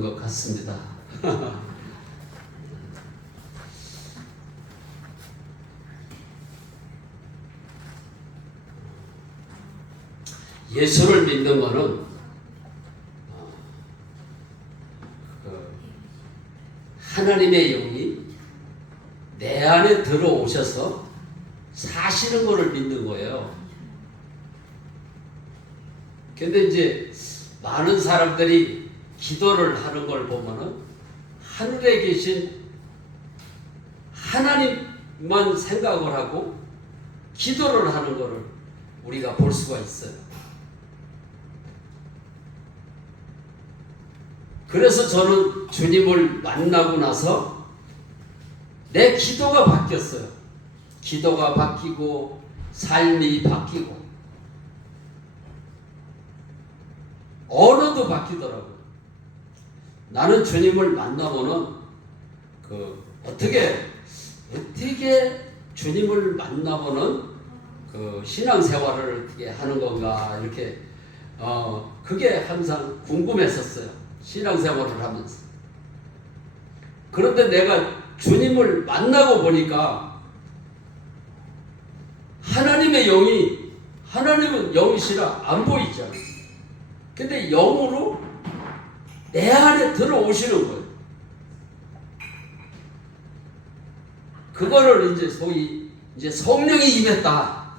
것 같습니다. 예수를 믿는 것은 하나님의 영이 내 안에 들어오셔서 사시는 것을 믿는 거예요. 근데 이제 많은 사람들이 기도를 하는 걸 보면은 하늘에 계신 하나님만 생각을 하고 기도를 하는 것을 우리가 볼 수가 있어요. 그래서 저는 주님을 만나고 나서 내 기도가 바뀌었어요. 기도가 바뀌고 삶이 바뀌고 언어도 바뀌더라고요. 나는 주님을 만나면은 어떻게 주님을 만나면은 신앙생활을 어떻게 하는 건가 이렇게 그게 항상 궁금했었어요. 신앙생활을 하면서. 그런데 내가 주님을 만나고 보니까 하나님은 영이시라 안 보이죠. 근데 영으로 내 안에 들어오시는 거예요. 그거를 소위 성령이 임했다.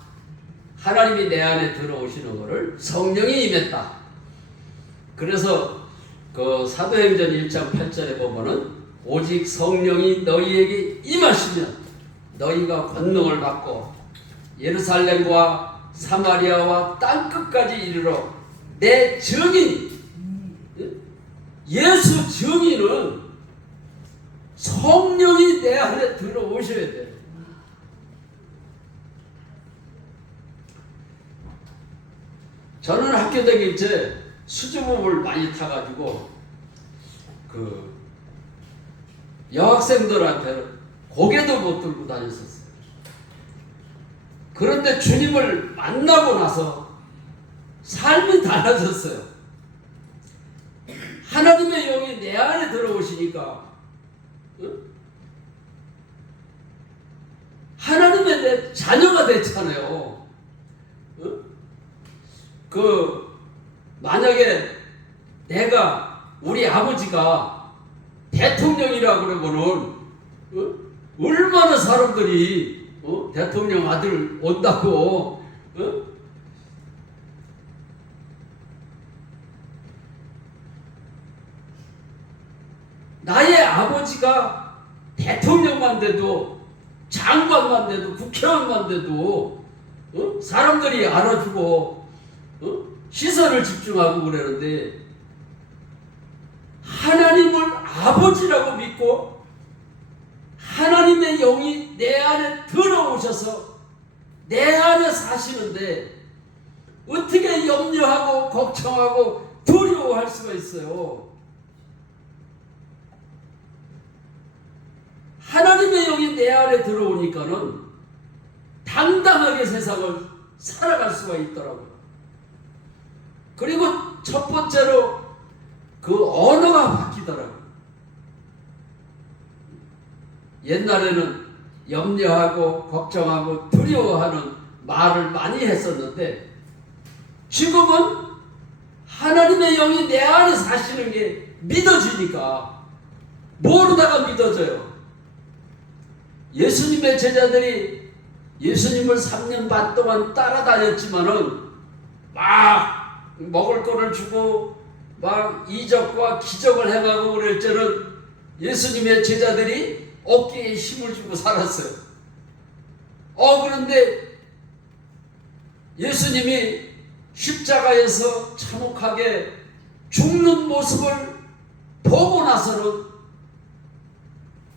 하나님이 내 안에 들어오시는 거를 성령이 임했다. 그래서 사도행전 1장 8절에 보면은 오직 성령이 너희에게 임하시면 너희가 권능을 받고 예루살렘과 사마리아와 땅끝까지 이르러 내 증인, 예수 증인은 성령이 내 안에 들어오셔야 돼요. 저는 학교 다닐 때 수주복을 많이 타가지고 여학생들한테 고개도 못 들고 다녔었어요. 그런데 주님을 만나고 나서 삶이 달라졌어요. 하나님의 영이 내 안에 들어오시니까 하나님의 내 자녀가 됐잖아요. 만약에 우리 아버지가 대통령이라 그러면은 얼마나 사람들이 대통령 아들 온다고 나의 아버지가 대통령만 돼도 장관만 돼도 국회의원만 돼도 사람들이 알아주고 시선을 집중하고 그러는데 하나님을 아버지라고 믿고 하나님의 영이 내 안에 들어오셔서 내 안에 사시는데 어떻게 염려하고 걱정하고 두려워할 수가 있어요. 하나님의 영이 내 안에 들어오니까는 당당하게 세상을 살아갈 수가 있더라고요. 그리고 첫 번째로 언어가 바뀌더라고요. 옛날에는 염려하고 걱정하고 두려워하는 말을 많이 했었는데 지금은 하나님의 영이 내 안에 사시는 게 믿어지니까 모르다가 믿어져요. 예수님의 제자들이 예수님을 3년 반 동안 따라다녔지만은 막 먹을 거를 주고 막 이적과 기적을 해가고 그럴 때는 예수님의 제자들이 어깨에 힘을 주고 살았어요. 그런데 예수님이 십자가에서 참혹하게 죽는 모습을 보고 나서는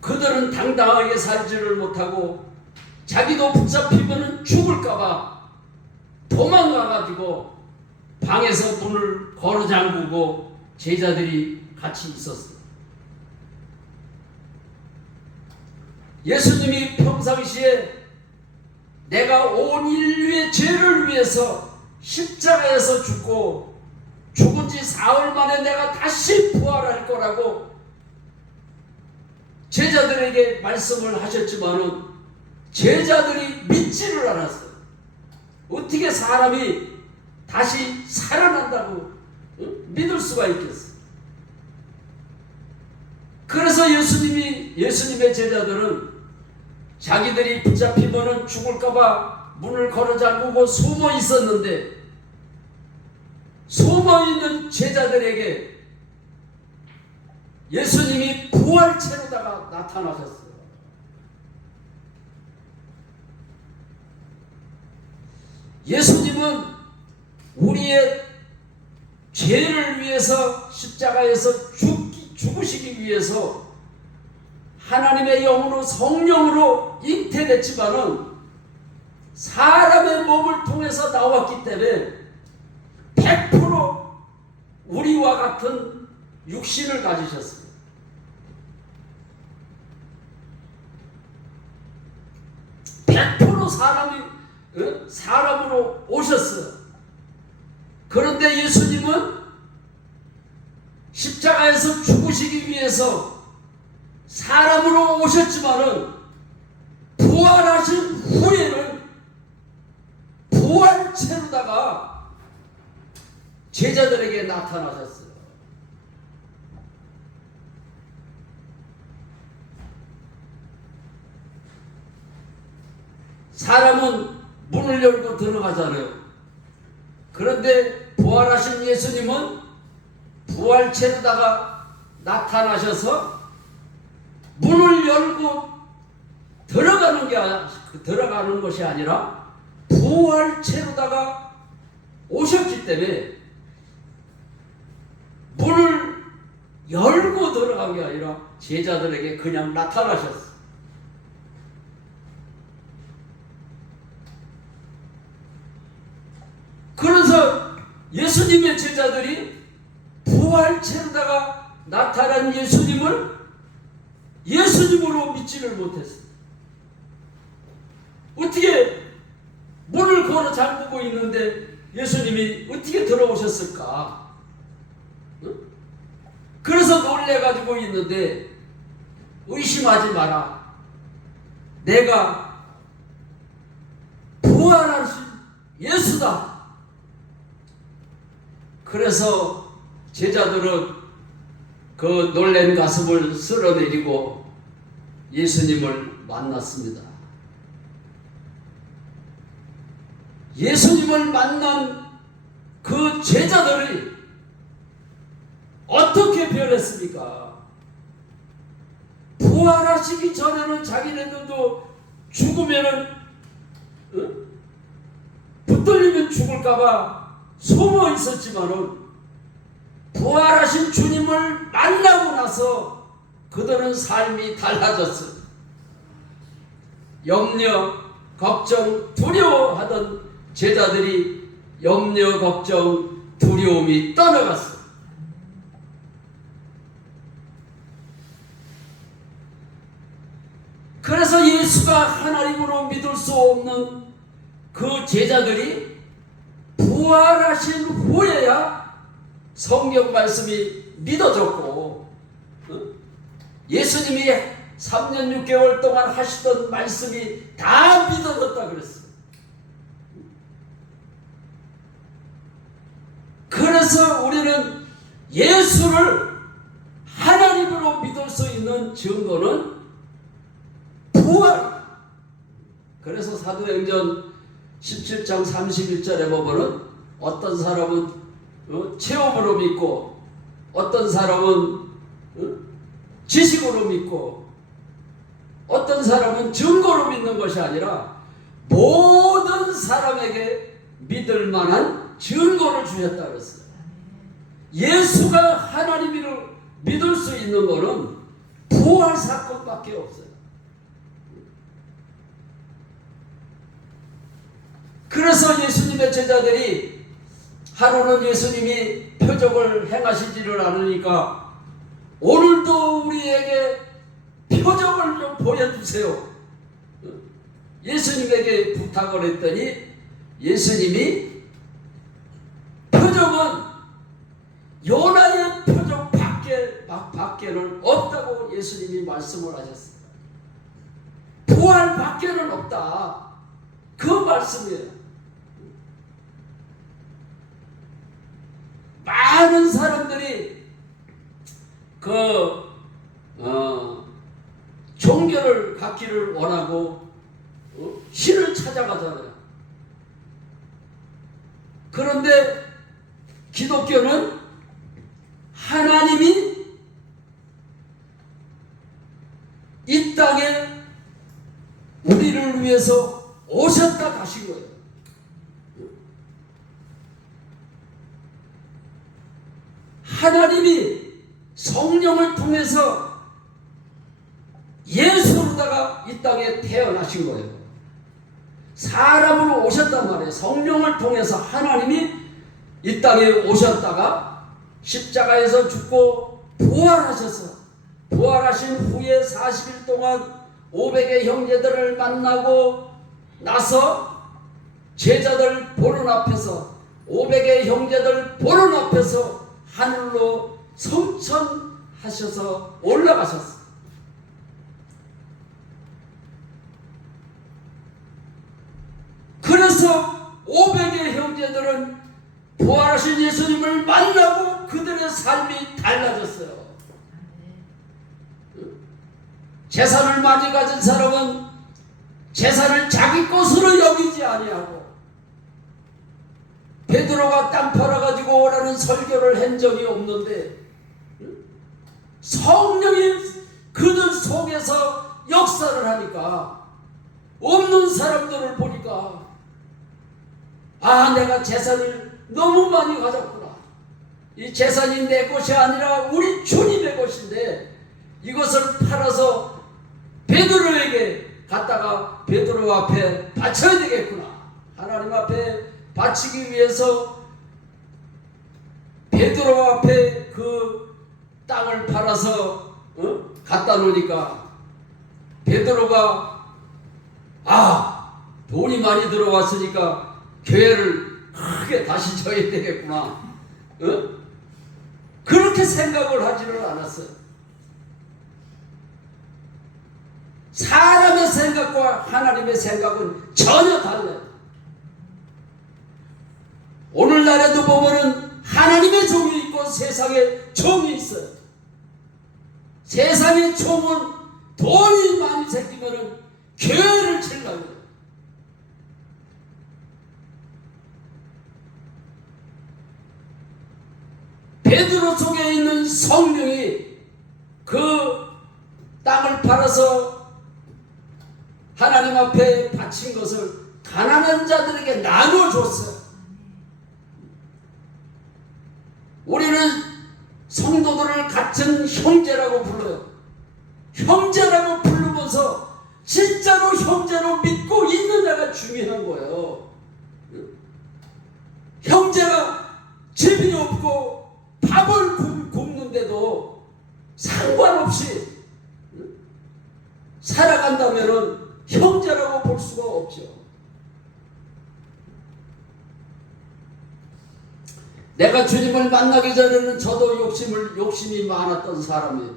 그들은 당당하게 살지를 못하고 자기도 붙잡히면 죽을까봐 도망가가지고 방에서 문을 걸어 잠그고 제자들이 같이 있었어요. 예수님이 평상시에 내가 온 인류의 죄를 위해서 십자가에서 죽고 죽은 지 사흘 만에 내가 다시 부활할 거라고 제자들에게 말씀을 하셨지만은 제자들이 믿지를 않았어요. 어떻게 사람이 다시 살아난다고 믿을 수가 있겠어요? 그래서 예수님의 제자들은 자기들이 붙잡히면은 죽을까봐 문을 걸어 잠그고 숨어 있었는데, 숨어 있는 제자들에게 예수님이 부활체로다가 나타나셨어요. 예수님은 우리의 죄를 위해서 십자가에서 죽으시기 위해서 하나님의 영으로 성령으로 잉태됐지만은 사람의 몸을 통해서 나왔기 때문에 100% 우리와 같은 육신을 가지셨어요. 사람으로 오셨어요. 그런데 예수님은 십자가에서 죽으시기 위해서 사람으로 오셨지만은 부활하신 후에는 부활체로다가 제자들에게 나타나셨어요. 사람은 문을 열고 들어가잖아요. 그런데 부활하신 예수님은 부활체로다가 나타나셔서 문을 열고 들어가는 것이 아니라 부활체로다가 오셨기 때문에 문을 열고 들어간 게 아니라 제자들에게 그냥 나타나셨어요. 그래서 예수님의 제자들이 부활체로다가 나타난 예수님을 예수님으로 믿지를 못했어요. 어떻게 문을 걸어 잠그고 있는데 예수님이 어떻게 들어오셨을까? 그래서 놀래가지고 있는데, 의심하지 마라. 내가 부활하신 예수다. 그래서 제자들은 그 놀란 가슴을 쓸어내리고 예수님을 만났습니다. 예수님을 만난 그 제자들이 어떻게 변했습니까? 부활하시기 전에는 자기네들도 죽으면은 붙들리면 죽을까봐 숨어 있었지만은 부활하신 주님을 만나고 나서 그들은 삶이 달라졌어요. 염려, 걱정, 두려워하던 제자들이 염려, 걱정, 두려움이 떠나갔어요. 그래서 예수가 하나님으로 믿을 수 없는 그 제자들이 부활하신 후에야 성경 말씀이 믿어졌고, 예수님이 3년 6개월 동안 하시던 말씀이 다 믿어졌다 그랬어요. 그래서 우리는 예수를 하나님으로 믿을 수 있는 증거는 부활. 그래서 사도행전 17장 31절에 보면은 어떤 사람은 체험으로 믿고, 어떤 사람은 지식으로 믿고, 어떤 사람은 증거로 믿는 것이 아니라 모든 사람에게 믿을 만한 증거를 주셨다 그랬어요. 예수가 하나님을 믿을 수 있는 것은 부활 사건밖에 없어요. 그래서 예수님의 제자들이 하루는 예수님이 표적을 행하시지를 않으니까 오늘도 우리에게 표적을 좀 보여주세요. 예수님에게 부탁을 했더니 예수님이 표적은 밖에는 없다고 예수님이 말씀을 하셨습니다. 부활 밖에는 없다. 그 말씀이에요. 많은 사람들이 종교를 갖기를 원하고 신을 찾아가잖아요. 그런데 기독교는 하나님이 이 땅에 우리를 위해서 오셨다 가신 거예요. 하나님이 성령을 통해서 예수로다가 이 땅에 태어나신 거예요. 사람으로 오셨단 말이에요. 성령을 통해서 하나님이 이 땅에 오셨다가 십자가에서 죽고 부활하셔서 부활하신 후에 40일 동안 500의 형제들을 만나고 나서 제자들 보는 앞에서 500의 형제들 보는 앞에서 하늘로 성천하셔서 올라가셨어요. 그래서 500의 형제들은 부활하신 예수님을 만나고 그들의 삶이 달라졌어요. 재산을 많이 가진 사람은 재산을 자기 것으로 여기지 아니하고 베드로가 땅 팔아가지고 오라는 설교를 한 적이 없는데 성령이 그들 속에서 역사를 하니까 없는 사람들을 보니까 내가 재산을 너무 많이 가졌구나. 이 재산이 내 것이 아니라 우리 주님의 것인데 이것을 팔아서 베드로에게 갖다가 베드로 앞에 바쳐야 되겠구나. 하나님 앞에 바치기 위해서 베드로 앞에 그 땅을 팔아서 갖다 놓으니까 베드로가 돈이 많이 들어왔으니까 교회를 크게 다시 져야 되겠구나. 그렇게 생각을 하지를 않았어요. 사람의 생각과 하나님의 생각은 전혀 달라요. 오늘날에도 보면은 하나님의 종이 있고 세상의 종이 있어요. 세상의 종은 돈이 많이 생기면은 교회를 치려고 해요. 베드로 속에 있는 성령이 그 땅을 팔아서 하나님 앞에 바친 것을 가난한 자들에게 나눠줬어요. 우리는 성도들을 같은 형제라고 불러요. 형제라고 부르면서 진짜로 형제로 믿고 있느냐가 중요한 거예요. 형제가 집이 없고 밥을 굶는데도 상관없이 살아간다면은 형제라고 볼 수가 없죠. 내가 주님을 만나기 전에는 저도 욕심이 많았던 사람이에요.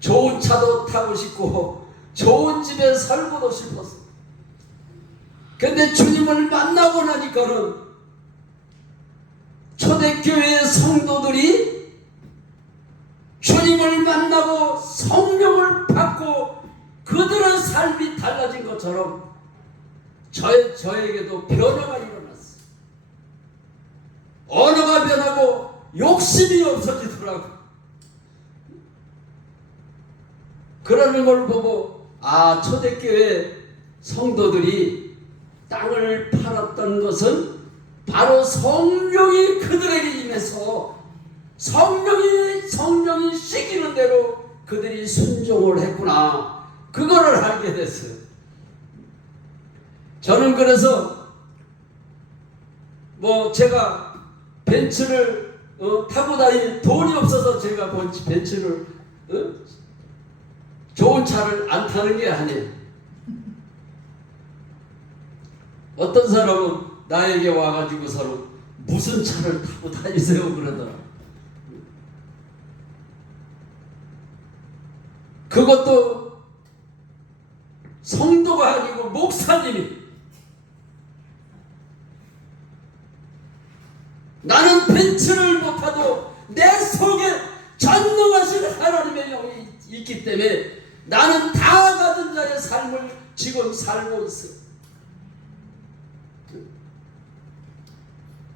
좋은 차도 타고 싶고 좋은 집에 살고도 싶었어요. 근데 주님을 만나고 나니까는 초대교회의 성도들이 주님을 만나고 성령을 받고 그들의 삶이 달라진 것처럼 저에게도 변화가 일어났어요. 언어가 변하고 욕심이 없어지더라고요. 그러는 걸 보고 초대교회 성도들이 땅을 팔았던 것은 바로 성령이 그들에게 임해서 성령이 시키는 대로 그들이 순종을 했구나. 그거를 알게 됐어요. 저는 그래서 제가 벤츠를 타고 다닐 돈이 없어서 제가 벤츠를 좋은 차를 안 타는 게 아니에요. 어떤 사람은 나에게 와가지고서는 무슨 차를 타고 다니세요 그러더라. 그것도 성도가 아니고 목사님이 나는 벤츠를 못 타도 내 속에 전능하신 하나님의 영이 있기 때문에 나는 다 가진 자의 삶을 지금 살고 있어요.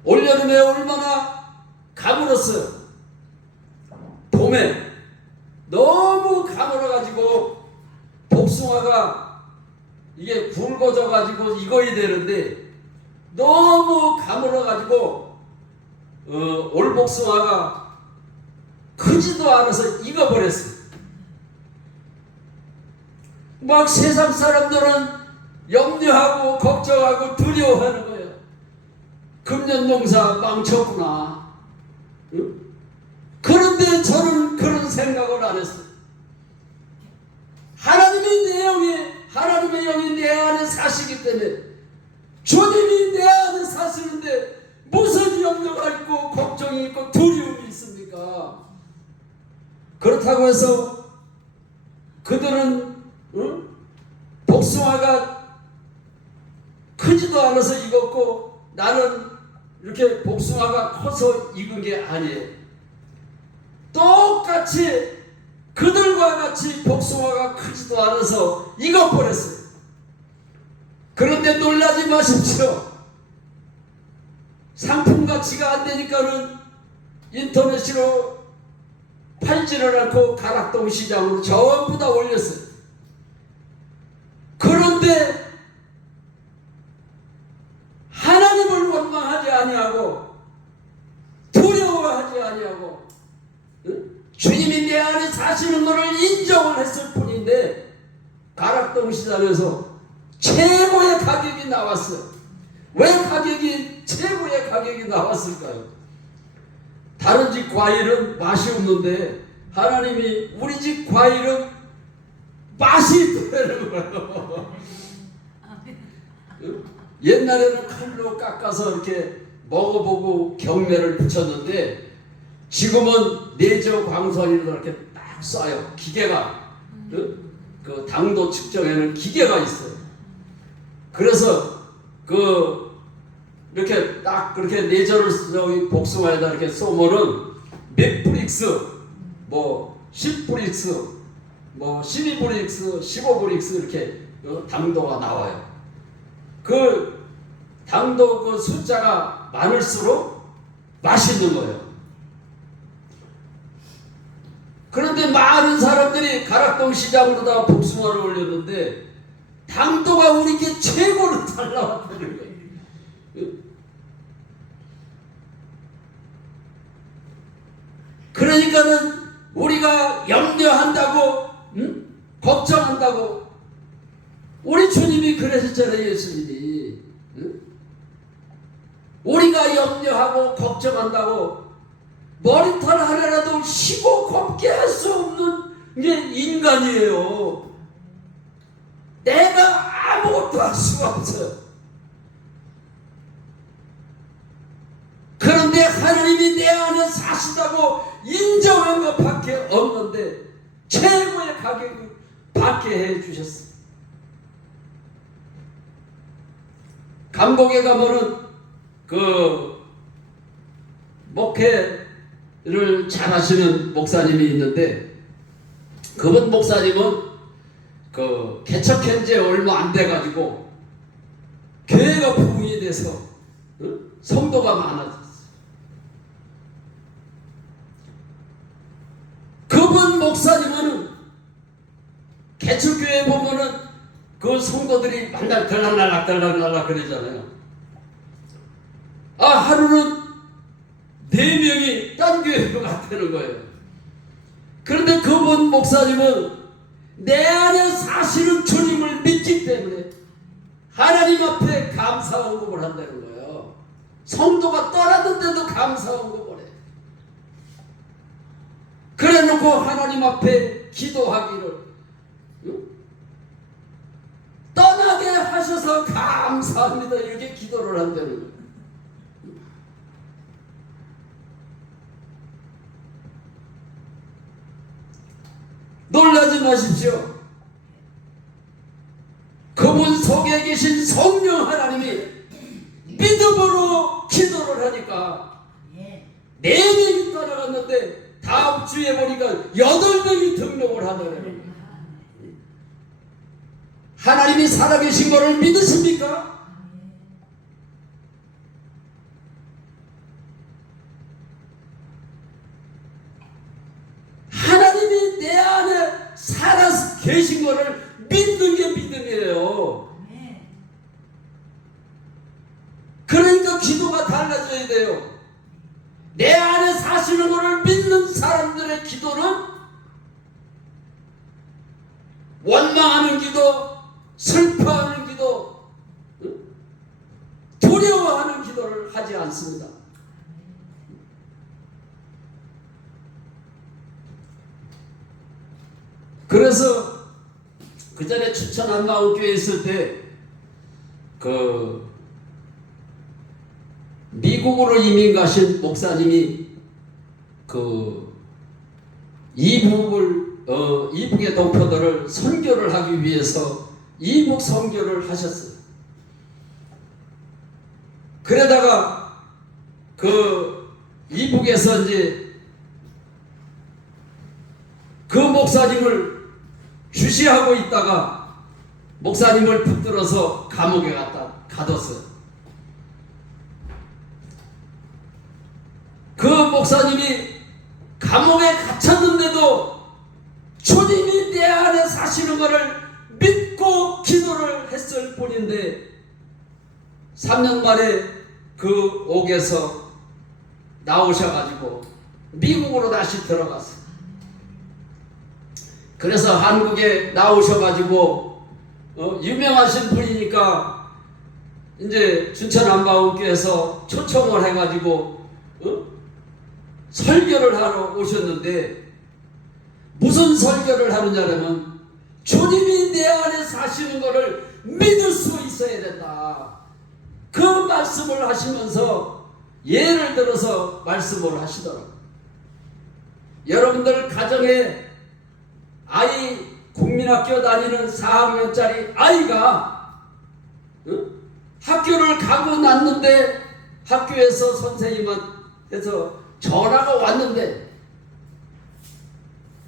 올여름에 얼마나 가물었어요. 봄에 너무 가물어가지고 복숭아가 이게 굵어져가지고 익어야 되는데 너무 가물어가지고 올복숭아가 크지도 않아서 익어버렸어요. 막 세상 사람들은 염려하고 걱정하고 두려워하는 거예요. 금년 농사 망쳤구나. 응? 그런데 저는 그런 생각을 안 했어요. 하나님의 영이 내 안에 사시기 때문에 주님이 내 안에 사시는데 무슨 염려가 있고 걱정이 있고 두려움이 있습니까? 그렇다고 해서 그들은 복숭아가 크지도 않아서 익었고 나는 이렇게 복숭아가 커서 익은 게 아니에요. 똑같이 그들과 같이 복숭아가 크지도 않아서 익어버렸어요. 그런데 놀라지 마십시오. 상품 가치가 안 되니까는 인터넷으로 팔지를 않고 가락동 시장으로 전부 다 올렸어요. 그런데 하나님을 원망하지 아니하고 두려워하지 아니하고 주님이 내 안에 사시는 것을 인정을 했을 뿐인데 가락동 시장에서 최고의 가격이 나왔어요. 왜 최고의 가격이 나왔을까요? 다른 집 과일은 맛이 없는데 하나님이 우리 집 과일은 맛이 있다는 거예요. 옛날에는 칼로 깎아서 이렇게 먹어보고 경매를 붙였는데 지금은 내저 광선이로 이렇게 딱 쏴요. 기계가 그 당도 측정에는 기계가 있어요. 그래서 이렇게 딱 그렇게 내저를 저기 복숭아에다 이렇게 쏘면은 몇 브릭스, 뭐 10브릭스, 뭐 12브릭스, 15브릭스 이렇게 당도가 나와요. 그 당도 그 숫자가 많을수록 맛있는 거예요. 그런데 많은 사람들이 가락동 시장으로다가 복숭아를 올렸는데 당도가 우리께 최고로 잘 나왔다는 거예요. 그러니까는 우리가 염려한다고 걱정한다고 우리 주님이 그러셨잖아요. 예수님이 우리가 염려하고 걱정한다고 머리털 하나라도 쉬고 곱게 할 수 없는 게 인간이에요. 내가 아무것도 할 수가 없어요. 그런데 하나님이 내 안에 사시다고 인정한 것밖에 없는데 최고의 가격을 받게 해주셨어요. 감독에 가면은 그 목회를 잘하시는 목사님이 있는데 그분 목사님은 그 개척한 지 얼마 안 돼가지고 교회가 부흥이 돼서 성도가 많아졌어요. 그분 목사님은 개척교회 보면은 그 성도들이 맨날 들락날락 그러잖아요. 하루는 4명이 딴 교회로 갔다는 거예요. 그런데 그분 목사님은 내 안에 사시는 주님을 믿기 때문에 하나님 앞에 감사 언급을 한다는 거예요. 성도가 떠났는데도 감사 언급을 해. 그래 놓고 하나님 앞에 기도하기를 떠나게 하셔서 감사합니다 이렇게 기도를 한다는 거예요. 놀라지 놀라지 마십시오. 그분 속에 계신 성령 하나님이 믿음으로 기도를 하니까 4명이 따라갔는데 다음 주에 보니까 8명이 등록을 하더래요. 하나님이 살아계신 것을 믿으십니까? 하나님이 내 안에 살아 계신 것을 믿는 게 믿음이에요. 그러니까 기도가 달라져야 돼요. 내 안에 사시는 것을 믿는 사람들의 기도는 원망하는 기도, 슬퍼하는 기도, 두려워하는 기도를 하지 않습니다. 그래서 그 전에 춘천 한마음교회 있을 때 미국으로 이민 가신 목사님이 이북의 동포들을 선교를 하기 위해서 이북 선교를 하셨어요. 그러다가 이북에서 이제 그 목사님을 주시하고 있다가 목사님을 붙들어서 감옥에 가뒀어요. 그 목사님이 감옥에 갇혔는데도 주님이 내 안에 사시는 것을 믿고 기도를 했을 뿐인데 3년 만에 그 옥에서 나오셔가지고 미국으로 다시 들어갔어요. 그래서 한국에 나오셔가지고 유명하신 분이니까 이제 춘천 한마음교회에서 초청을 해가지고 설교를 하러 오셨는데 무슨 설교를 하느냐면 주님이 내 안에 사시는 것을 믿을 수 있어야 된다. 그 말씀을 하시면서 예를 들어서 말씀을 하시더라고요. 여러분들 가정에 아이 국민학교 다니는 4학년짜리 아이가 학교를 가고 났는데 학교에서 선생님한테서 전화가 왔는데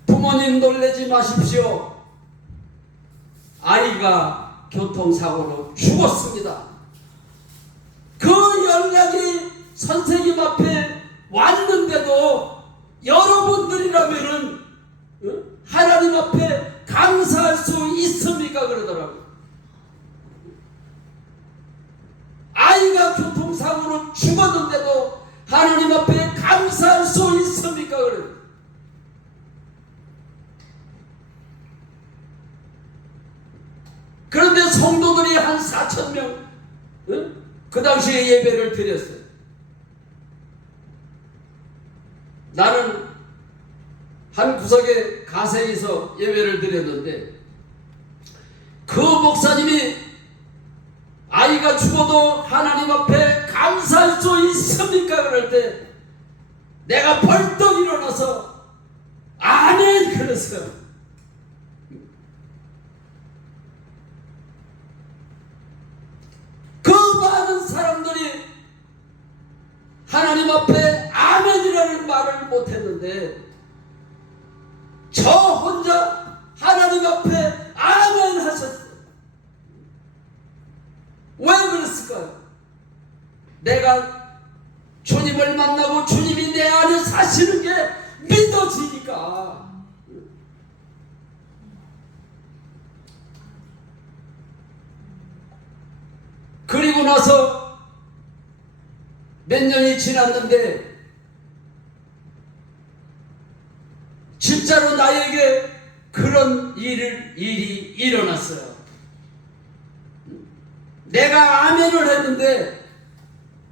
부모님 놀라지 마십시오. 아이가 교통사고로 죽었습니다. 그 연락이 선생님 앞에 왔는데도 여러분들이라면은 하나님 앞에 감사할 수 있습니까? 그러더라고요. 아이가 교통사고로 죽었는데도 하나님 앞에 감사할 수 있습니까? 그래. 그런데 성도들이 한 4,000명 그 당시에 예배를 드렸어요. 나는 한 구석에 가세에서 예배를 드렸는데 그 목사님이 아이가 죽어도 하나님 앞에 감사할 수 있습니까? 그럴 때 내가 벌떡 일어나서 아멘 그랬어요. 그 많은 사람들이 하나님 앞에 아멘이라는 말을 못했는데 저 혼자 하나님 앞에 아멘 하셨어요. 왜 그랬을까요? 내가 주님을 만나고 주님이 내 안에 사시는 게 믿어지니까. 그리고 나서 몇 년이 지났는데 진짜로 나에게 그런 일이 일어났어요. 내가 아멘을 했는데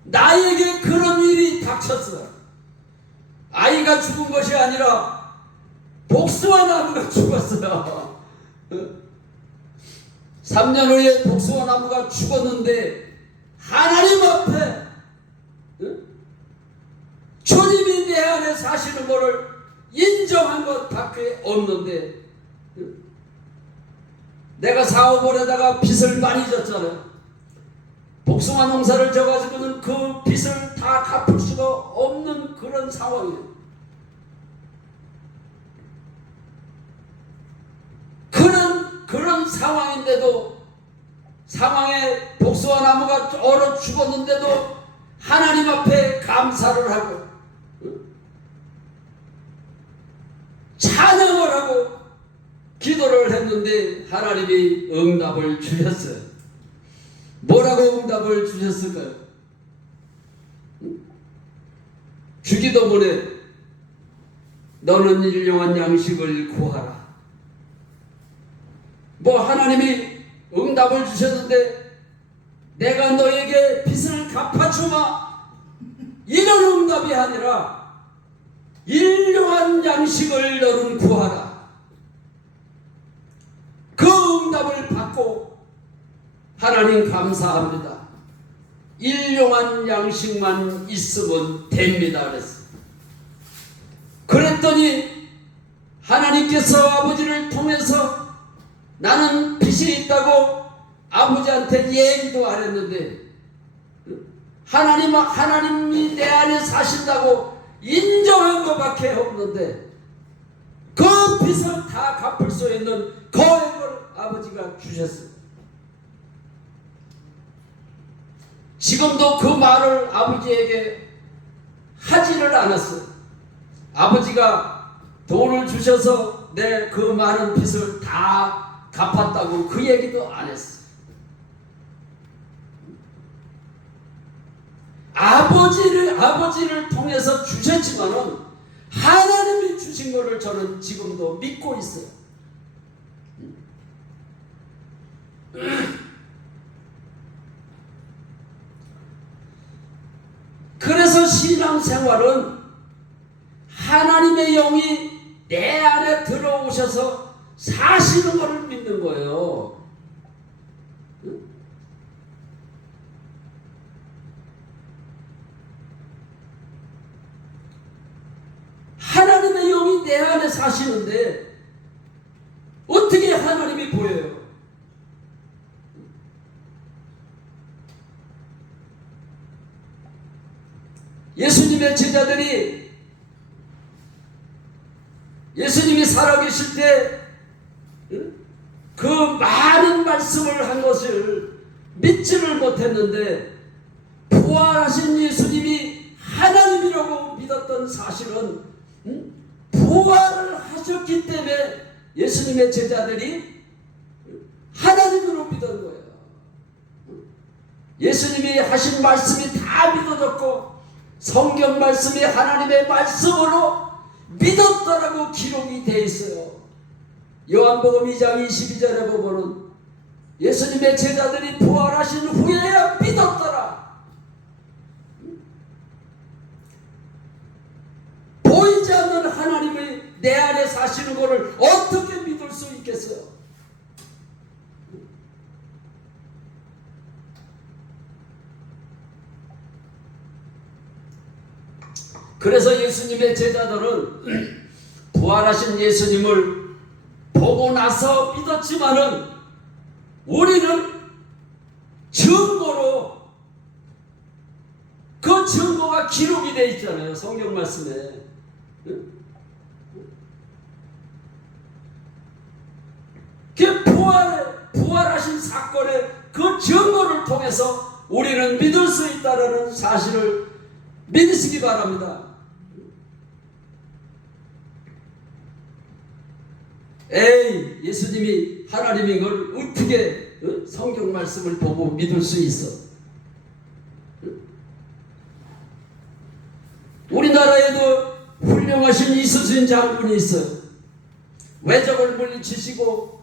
나에게 그런 일이 닥쳤어요. 아이가 죽은 것이 아니라 복숭아 나무가 죽었어요. 3년 후에 복숭아 나무가 죽었는데 하나님 앞에 주님이 내 안에 사시는 것을 인정한 것밖에 없는데 내가 사업을에다가 빚을 많이 졌잖아요. 복숭아 농사를 져가지고는 그 빚을 다 갚을 수가 없는 그런 상황이에요. 그런 상황인데도, 상황에 복숭아 나무가 얼어 죽었는데도 하나님 앞에 감사를 하고 찬양을 하고 기도를 했는데 하나님이 응답을 주셨어요. 뭐라고 응답을 주셨을까요? 주기도문에 너는 일용할 양식을 구하라. 뭐 하나님이 응답을 주셨는데 내가 너에게 빚을 갚아주마, 이런 응답이 아니라 일용할 양식을 너는 구하라. 그 응답을 받고 하나님 감사합니다. 일용할 양식만 있으면 됩니다. 그랬더니 하나님께서 아버지를 통해서 나는 빚이 있다고 아버지한테 얘기도 안 했는데 하나님이 내 안에 사신다고 인정한 것밖에 없는데 그 빚을 다 갚을 수 있는 거액을 아버지가 주셨어요. 지금도 그 말을 아버지에게 하지를 않았어요. 아버지가 돈을 주셔서 내 그 많은 빚을 다 갚았다고 그 얘기도 안 했어요. 아버지를 통해서 주셨지만은 하나님이 주신 것을 저는 지금도 믿고 있어요. 그래서 신앙생활은 하나님의 영이 내 안에 들어오셔서 사시는 것을 믿는 거예요. 하나님의 영이 내 안에 사시는데 어떻게 하나님이 보여요? 예수님의 제자들이 예수님이 살아계실 때 그 많은 말씀을 한 것을 믿지를 못했는데 부활하신 예수님이 하나님이라고 믿었던 사실은 부활을 하셨기 때문에 예수님의 제자들이 하나님으로 믿은 거예요. 예수님이 하신 말씀이 다 믿어졌고 성경 말씀이 하나님의 말씀으로 믿었다라고 기록이 되어 있어요. 요한복음 2장 22절에 보면은 예수님의 제자들이 부활하신 후에야 믿었더라. 보이지 않는 하나님이 내 안에 사시는 것을 어떻게 믿을 수 있겠어요? 그래서 예수님의 제자들은 부활하신 예수님을 보고 나서 믿었지만은 우리는 증거로, 그 증거가 기록이 되어 있잖아요. 성경 말씀에. 그 부활하신 사건의 그 증거를 통해서 우리는 믿을 수 있다는 사실을 믿으시기 바랍니다. 에이, 예수님이 하나님인 걸 어떻게 성경 말씀을 보고 믿을 수 있어? 우리나라에도 훌륭하신 이순신 장군이 있어요. 외적을 물리치시고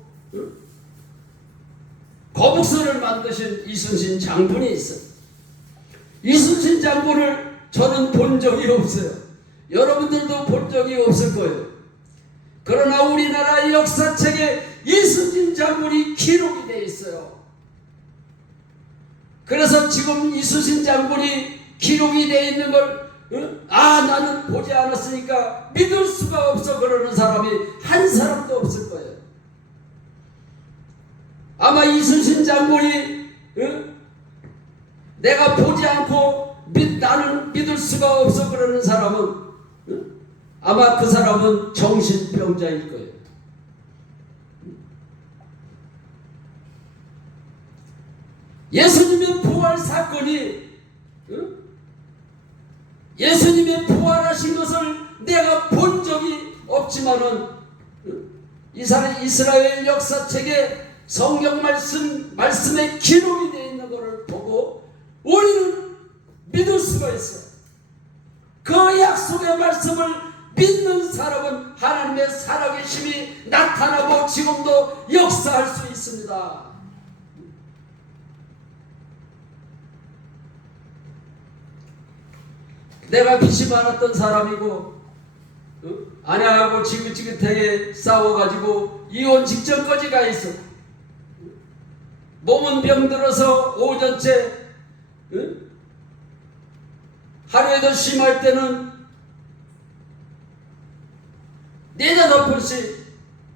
거북선을 만드신 이순신 장군이 있어요. 이순신 장군을 저는 본 적이 없어요. 여러분들도 본 적이 없을 거예요. 그러나 우리나라의 역사책에 이순신 장군이 기록이 되어 있어요. 그래서 지금 이순신 장군이 기록이 되어 있는 걸 나는 보지 않았으니까 믿을 수가 없어 그러는 사람이 한 사람도 없을 거예요. 여신 장군이 내가 보지 않고 나는 믿을 수가 없어 그러는 사람은 아마 그 사람은 정신병자일 거예요. 예수님의 부활 사건이 예수님의 부활하신 것을 내가 본 적이 없지만은 이스라엘 역사책에 성경 말씀에 기록이 되어 있는 것을 보고 우리는 믿을 수가 있어. 그 약속의 말씀을 믿는 사람은 하나님의 살아계심이 나타나고 지금도 역사할 수 있습니다. 내가 빚이 많았던 사람이고 아내하고 지긋지긋하게 싸워가지고 이혼 직전까지 가 있어. 몸은 병들어서 오전째 하루에 더 심할 때는 4-5번씩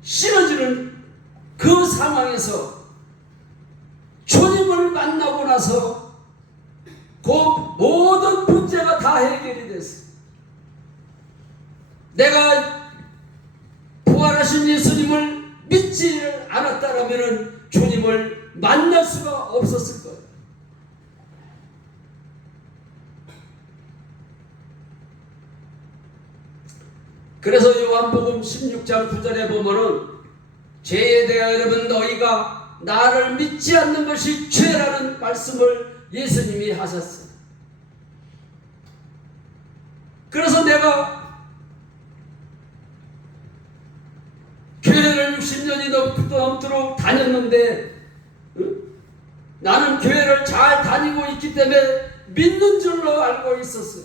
쓰러지는 그 상황에서 주님을 만나고 나서 그 모든 문제가 다 해결이 됐어. 내가 부활하신 예수님을 믿지 않았다라면 주님을 만날 수가 없었을 거예요. 그래서 요한복음 16장 9절에 보면은 죄에 대하여는 너희가 나를 믿지 않는 것이 죄라는 말씀을 예수님이 하셨어요. 그래서 내가 교회를 60년이 넘도록 다녔는데 나는 교회를 잘 다니고 있기 때문에 믿는 줄로 알고 있었어요.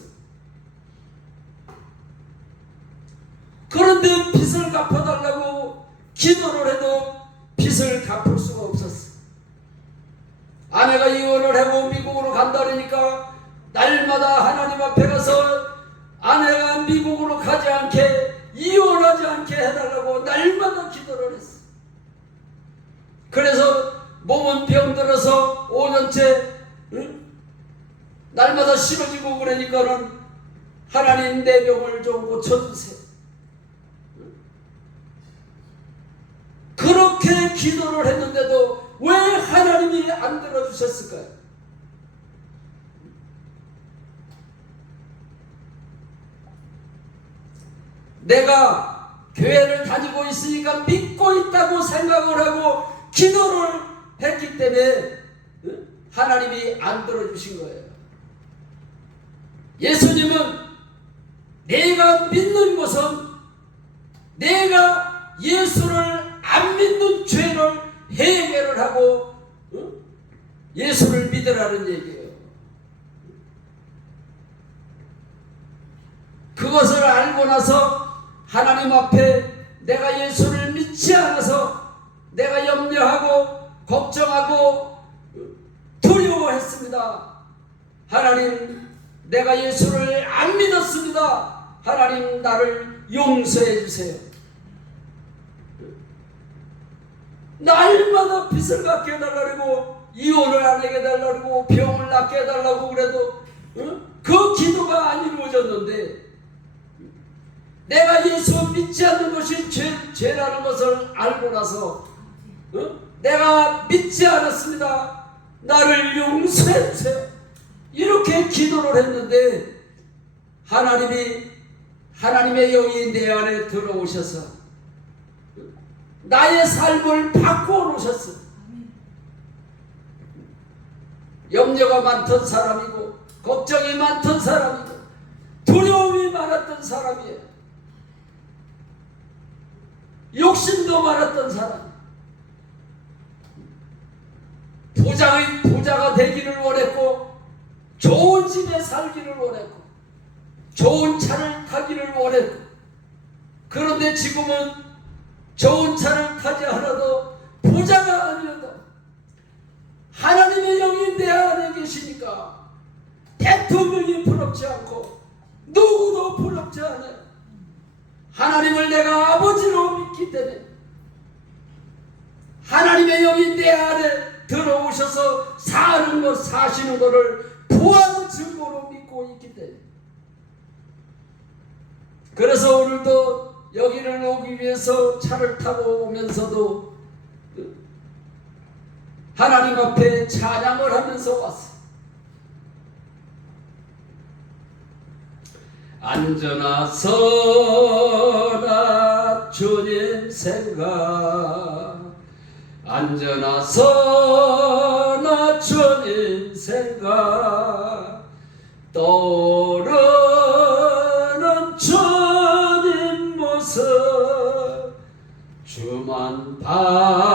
그런데 빚을 갚아달라고 기도를 해도 빚을 갚을 수가 없었어요. 아내가 이혼을 하고 미국으로 간다니까 날마다 하나님 앞에 가서 아내가 미국으로 가지 않게 이혼하지 않게 해달라고 날마다 기도를 했어. 그래서 몸은 병들어서 5년째 날마다 쓰러지고 그러니까는 하나님 내 병을 좀 고쳐주세요. 그렇게 기도를 했는데도 왜 하나님이 안 들어주셨을까요? 내가 교회를 다니고 있으니까 믿고 있다고 생각을 하고 기도를 했기 때문에 하나님이 안 들어주신 거예요. 예수님은 내가 믿는 것은 내가 예수를 안 믿는 죄를 해결을 하고 예수를 믿으라는 얘기예요. 그것을 알고 나서 하나님 앞에 내가 예수를 믿지 않아서 내가 염려하고 걱정하고 두려워했습니다. 하나님, 내가 예수를 안 믿었습니다. 하나님, 나를 용서해 주세요. 날마다 빚을 갚게 해달라고 이혼을 안 하게 해달라고 병을 낫게 해달라고 그래도 그 기도가 안 이루어졌는데 내가 예수 믿지 않는 것이 죄라는 것을 알고 나서 내가 믿지 않았습니다. 나를 용서해 주세요. 이렇게 기도를 했는데 하나님의 영이 내 안에 들어오셔서 나의 삶을 바꾸어 놓으셨어요. 염려가 많던 사람이고 걱정이 많던 사람이고 두려움이 많았던 사람이에요. 욕심도 많았던 사람, 부자가 되기를 원했고 좋은 집에 살기를 원했고 좋은 차를 타기를 원했고 그런데 지금은 좋은 차를 타지 않아도 부자가 아니어도 하나님의 영이 내 안에 계시니까 대통령이 부럽지 않고 누구도 부럽지 않아요. 하나님을 내가 아버지로 믿기 때문에 하나님의 영이 내 안에 들어오셔서 사는 것, 사시는 것을 부활의 증거로 믿고 있기 때문에. 그래서 오늘도 여기를 오기 위해서 차를 타고 오면서도 하나님 앞에 찬양을 하면서 왔어. 안전하 서나 주님 생각, 안전하 서나 주님 생각, 떠오르는 주님 모습 주만 바라봅니다.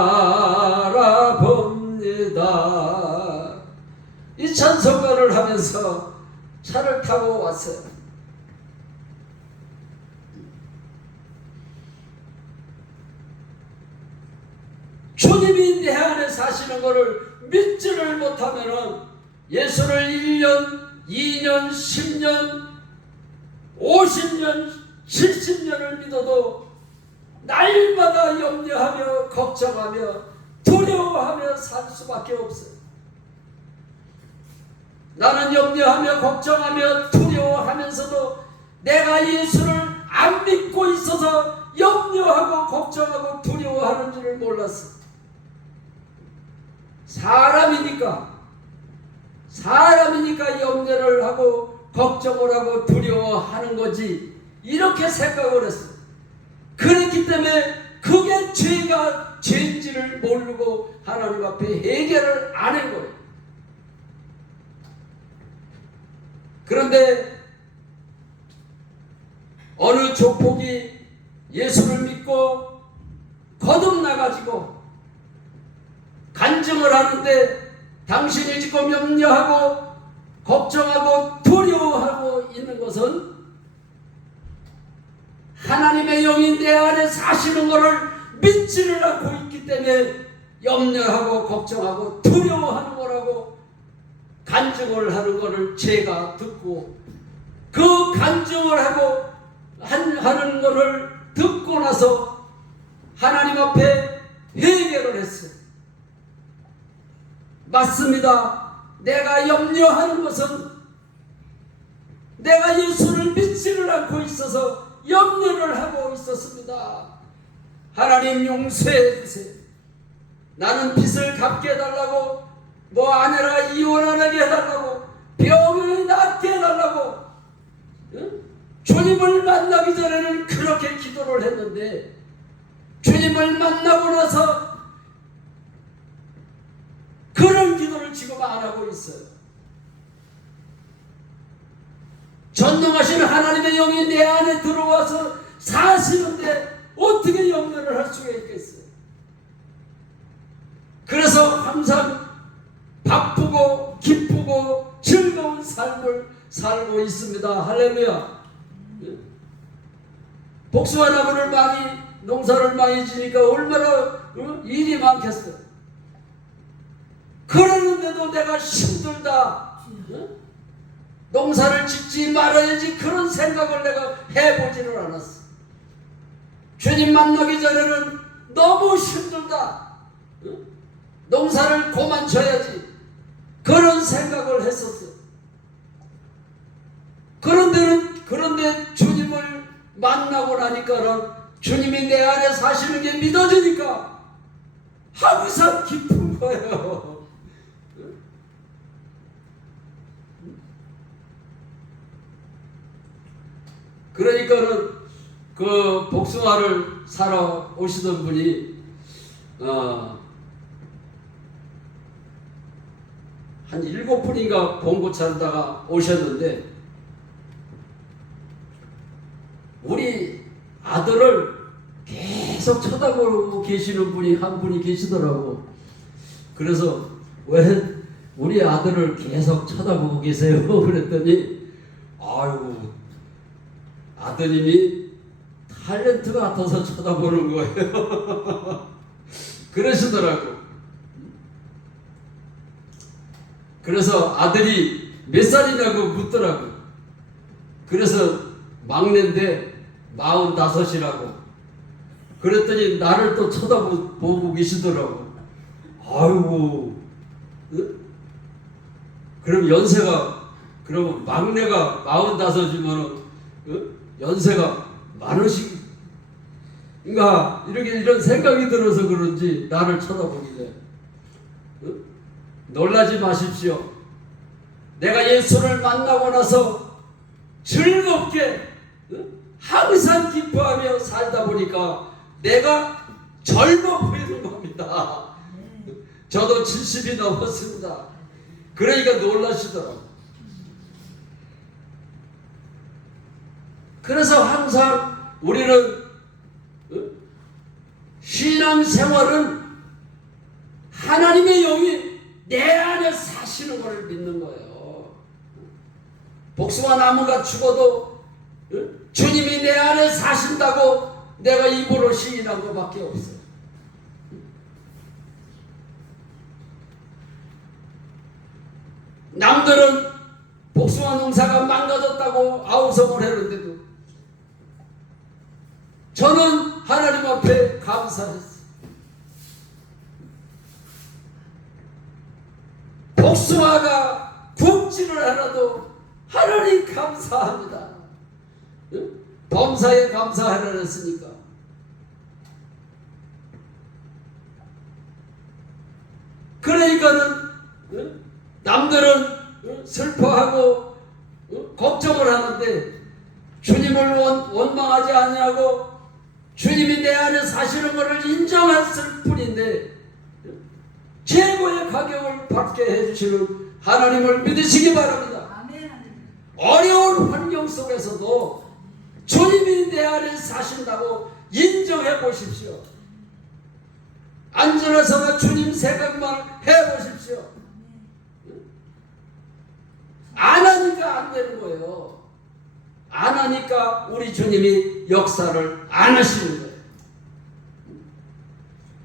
이 찬송가를 하면서 차를 타고 왔어요. 주님이 내 안에 사시는 것을 믿지를 못하면은 예수를 1년, 2년, 10년, 50년, 70년을 믿어도 날마다 염려하며 걱정하며 두려워하며 살 수밖에 없어요. 나는 염려하며 걱정하며 두려워하면서도 내가 예수를 안 믿고 있어서 염려하고 걱정하고 두려워하는 줄을 몰랐어. 사람이니까 염려를 하고 걱정을 하고 두려워하는 거지, 이렇게 생각을 했어. 그렇기 때문에 그게 죄인지를 모르고 하나님 앞에 해결을 안 한 거예요. 그런데 어느 족복이 예수를 믿고 거듭나가지고 간증을 하는데, 당신이 지금 염려하고 걱정하고 두려워하고 있는 것은 하나님의 영이 내 안에 사시는 것을 믿지를 않고 있기 때문에 염려하고 걱정하고 두려워하는 거라고 간증을 하는 것을 제가 듣고, 그 간증을 하고 하는 것을 듣고 나서 하나님 앞에 회개를 했어요. 맞습니다. 내가 염려하는 것은 내가 예수를 믿지를 않고 있어서 염려를 하고 있었습니다. 하나님 용서해 주세요. 나는 빚을 갚게 해달라고, 뭐 아내가 이혼 안 하게 해달라고, 병을 낫게 해달라고, 주님을 만나기 전에는 그렇게 기도를 했는데 주님을 만나고 나서 그런 기도를 지금 안 하고 있어요. 전능하신 하나님의 영이 내 안에 들어와서 사시는데 어떻게 염려를 할 수가 있겠어요? 그래서 항상 바쁘고 기쁘고 즐거운 삶을 살고 있습니다. 할렐루야. 복숭아 나무를 많이, 농사를 많이 지니까 얼마나 일이 많겠어요. 그러는데도 내가 힘들다, 농사를 짓지 말아야지, 그런 생각을 내가 해보지를 않았어. 주님 만나기 전에는 너무 힘들다, 농사를 그만 져야지, 그런 생각을 했었어요. 그런데 주님을 만나고 나니까는 주님이 내 안에 사시는 게 믿어지니까 항상 기쁜 거예요. 그러니까는 그 복숭아를 사러 오시던 분이 한 7분인가 봉고차로다가 오셨는데 우리 아들을 계속 쳐다보고 계시는 분이 한 분이 계시더라고. 그래서 왜 우리 아들을 계속 쳐다보고 계세요? 그랬더니 아이고, 아드님이 탤런트 같아서 쳐다보는 거예요. 그러시더라고. 그래서 아들이 몇 살이냐고 묻더라고. 그래서 막내인데 45이라고. 그랬더니 나를 또 쳐다보고 계시더라고. 아이고, 그럼 연세가, 그럼 막내가 45이면 연세가 많으시, 그러니까 이런 생각이 들어서 그런지 나를 쳐다보길래 놀라지 마십시오. 내가 예수를 만나고 나서 즐겁게 항상 기뻐하며 살다 보니까 내가 젊어 보이는 겁니다. 저도 70이 넘었습니다. 그러니까 놀라시더라고요. 그래서 항상 우리는 신앙생활은 하나님의 영이 내 안에 사시는 것을 믿는 거예요. 복숭아 나무가 죽어도 주님이 내 안에 사신다고 내가 입으로 시인한 것밖에 없어요. 남들은 복숭아 농사가 망가졌다고 아우성을 했는데도 저는 하나님 앞에 감사했어요. 복숭아가 굶지를 않아도 하나님 감사합니다. 범사에 감사하라 했으니까. 그러니까는 남들은 슬퍼하고 걱정을 하는데 주님을 원망하지 아니하고 주님이 내 안에 사시는 것을 인정했을 뿐인데 최고의 가격을 받게 해주시는 하나님을 믿으시기 바랍니다. 어려운 환경 속에서도 주님이 내 안에 사신다고 인정해 보십시오. 앉아서나 주님 생각만 해보십시오. 안 하니까 안 되는 거예요. 안 하니까 우리 주님이 역사를 안 하시는 거예요.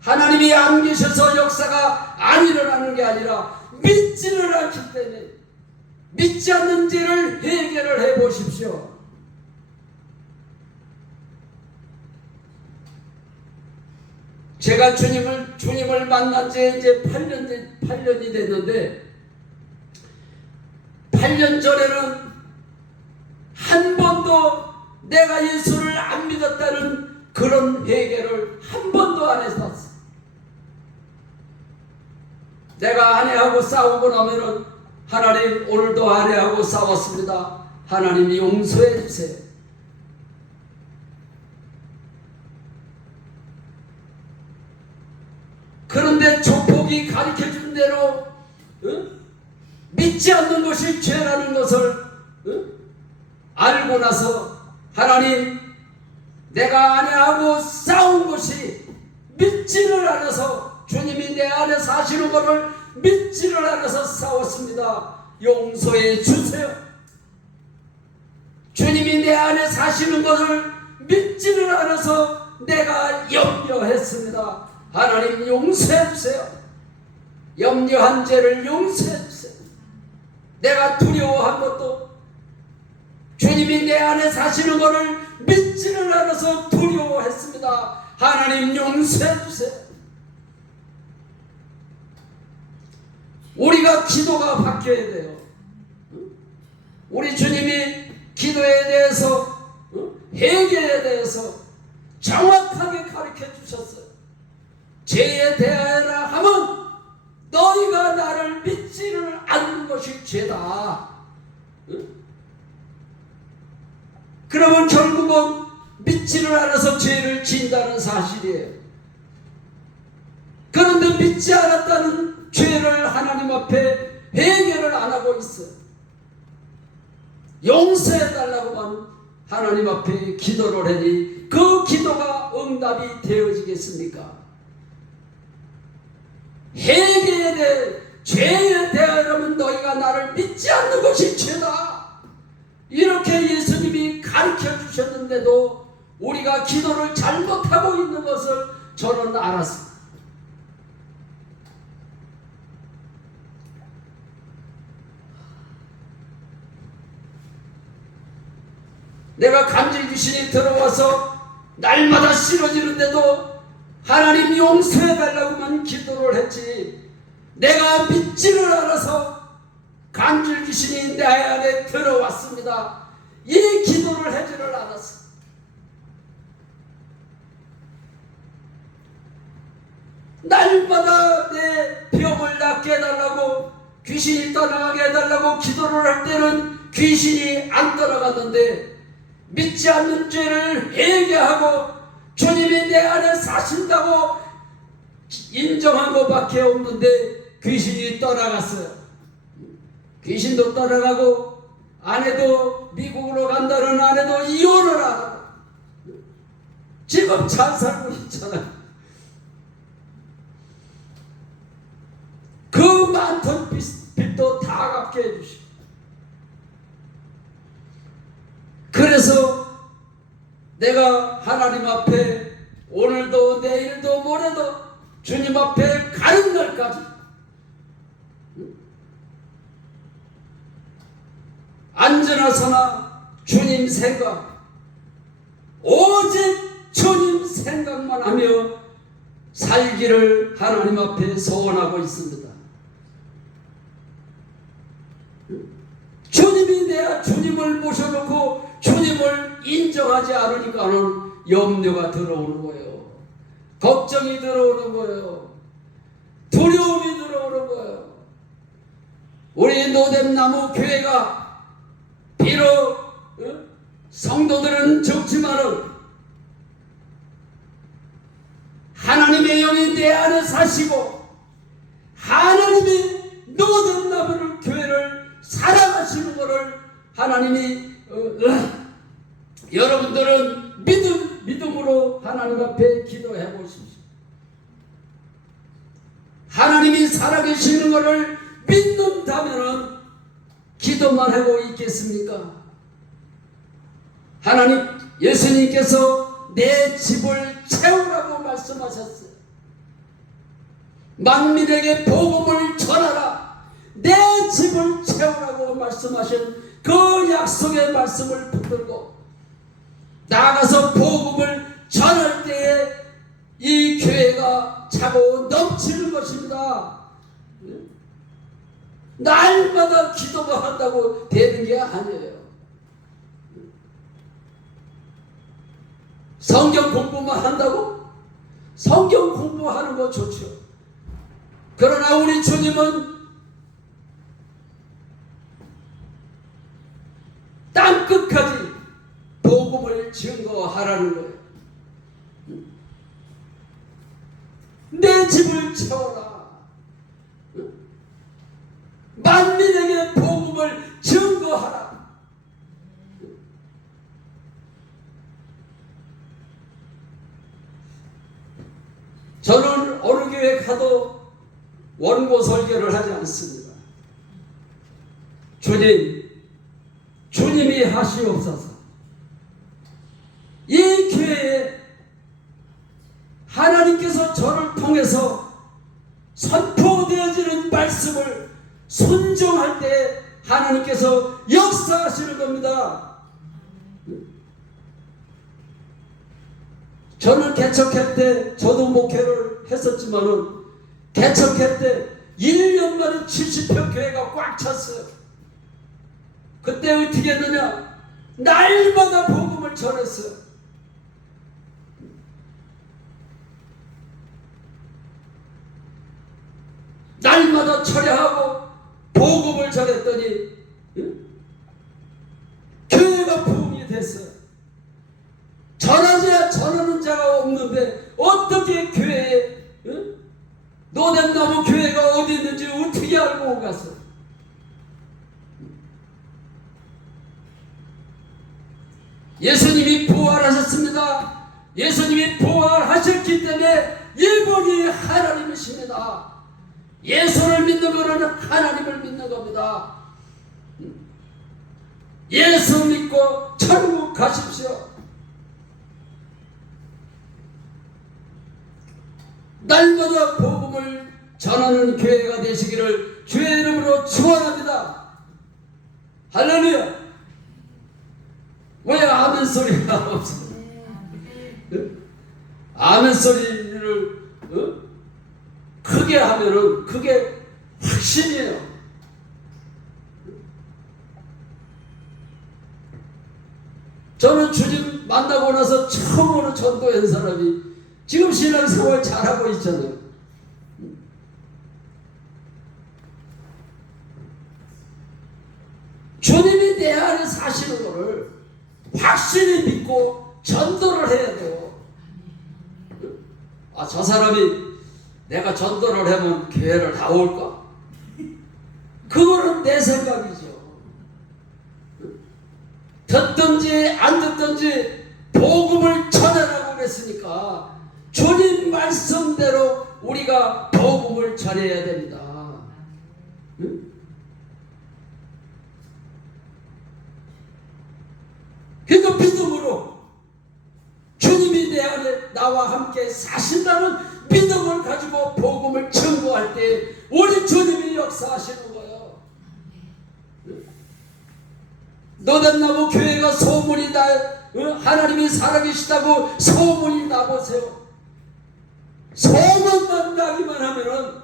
하나님이 안 계셔서 역사가 안 일어나는 게 아니라 믿지를 않기 때문에 믿지 않는지를 해결을 해 보십시오. 제가 주님을 만난 지 이제 8년이 됐는데 8년 전에는 한 번도 내가 예수를 안 믿었다는 그런 회개를 한 번도 안 했었어. 내가 아내하고 싸우고 나면은 하나님 오늘도 아내하고 싸웠습니다. 하나님 용서해 주세요. 그런데 조폭이 가르쳐준 대로 믿지 않는 것이 죄라는 것을 알고 나서 하나님 내가 아내하고 싸운 것이 믿지를 않아서 주님이 내 안에 사시는 것을 믿지를 않아서 싸웠습니다. 용서해 주세요. 주님이 내 안에 사시는 것을 믿지를 않아서 내가 염려했습니다. 하나님 용서해 주세요. 염려한 죄를 용서해 주세요. 내가 두려워한 것도 주님이 내 안에 사시는 것을 믿지를 않아서 두려워했습니다. 하나님 용서해 주세요. 우리가 기도가 바뀌어야 돼요. 우리 주님이 기도에 대해서 회개에 대해서 정확하게 가르쳐 주셨어요. 죄에 대하여라 하면 너희가 나를 믿지를 않는 것이 죄다. 그러면 결국은 믿지를 않아서 죄를 진다는 사실이에요. 그런데 믿지 않았다는 죄를 하나님 앞에 회개를 안 하고 있어요. 용서해달라고만 하나님 앞에 기도를 하니 그 기도가 응답이 되어지겠습니까? 회개에 대해 죄에 대하여라면 너희가 나를 믿지 않는 것이 죄다. 이렇게 예수님이 가르쳐 주셨는데도 우리가 기도를 잘못하고 있는 것을 저는 알았습니다. 내가 간질 귀신이 들어와서 날마다 쓰러지는데도 하나님 용서해달라고만 기도를 했지 내가 믿지를 않아서 간질 귀신이 내 안에 들어왔습니다. 이 기도를 하지를 않았어. 날마다 내 병을 낫게 해달라고, 귀신이 떠나가게 해달라고 기도를 할 때는 귀신이 안 떠나갔는데, 믿지 않는 죄를 회개하고 주님이 내 안에 사신다고 인정한 것밖에 없는데 귀신이 떠나갔어요. 귀신도 떠나가고, 아내도 미국으로 간다는 아내도 이혼을 하고 지금 잘 살고 있잖아요. 그 많던 빚도 다 갚게 해주시고, 그래서 내가 하나님 앞에 오늘도 내일도 모레도 주님 앞에 가는 날까지 안전하서나 주님 생각, 오직 주님 생각만 하며 살기를 하나님 앞에 소원하고 있습니다. 주님이 내가 주님을 모셔놓고 주님을 인정하지 않으니까는 염려가 들어오는 거예요. 걱정이 들어오는 거예요. 두려움이 들어오는 거예요. 우리 노뎀나무 교회가 비록 성도들은 적지만은 하나님의 영이 내 안에 사시고 하나님이 노뎀나무 교회를 사랑하시는 것을 하나님이 여러분들은 믿음으로 하나님 앞에 기도해 보십시오. 하나님이 살아계시는 것을 믿는다면은 기도만 하고 있겠습니까? 하나님, 예수님께서 내 집을 채우라고 말씀하셨어요. 만민에게 복음을 전하라, 내 집을 채우라고 말씀하신 그 약속의 말씀을 붙들고 나가서 복음을 전할 때에 이 교회가 차고 넘치는 것입니다. 날마다 기도만 한다고 되는 게 아니에요. 성경 공부만 한다고? 성경 공부하는 거 좋죠. 그러나 우리 주님은 땅끝까지 복음을 증거하라는 거예요. 내 집을 채워라. 만민에게 복음을 증거하라. 저는 어느 교회 가도 원고 설교를 하지 않습니다. 주님이 하시옵소서. 이 교회에 하나님께서 저를 통해서 선포되어지는 말씀을 순종할 때 하나님께서 역사하시는 겁니다. 저는 개척할 때, 저도 목회를 했었지만은 개척할 때 1년 만에 70평 교회가 꽉 찼어요. 그때 어떻게 했느냐? 날마다 복음을 전했어요. 날마다 철야하고 복음을 전했더니 교회가 부흥이 됐어요. 전하는 자가 없는데 어떻게 교회에 노뎀나무 교회가 어디 있는지 어떻게 알고 갔어요? 예수님이 부활하셨습니다. 예수님이 부활하셨기 때문에 이분이 하나님이십니다. 예수를 믿는 것은 하나님을 믿는 겁니다. 예수 믿고 천국 가십시오. 날마다 복음을 전하는 교회가 되시기를 주의 이름으로 축원합니다. 할렐루야. 왜 아멘 소리가 없어? 아멘 소리를 크게 하면은 그게 핵심이에요. 저는 주님 만나고 나서 처음으로 전도한 사람이 지금 신앙생활 잘하고 있잖아요. 주님이 내 안에 사시는 것을 확실히 믿고 전도를 해야 돼요. 아, 저 사람이 내가 전도를 하면 교회를 나올까? 그거는 내 생각이죠. 듣든지 안 듣든지 복음을 전하라고 그랬으니까 주님 말씀대로 우리가 복음을 전해야 됩니다. 그러니까 믿음으로 주님이 내 안에 나와 함께 사신다는 믿음을 가지고 복음을 증거할 때 우리 주님이 역사하시는 거예요. 노담나무 교회가 소문이 나, 하나님이 살아계시다고 소문이 나보세요. 소문만 나기만 하면은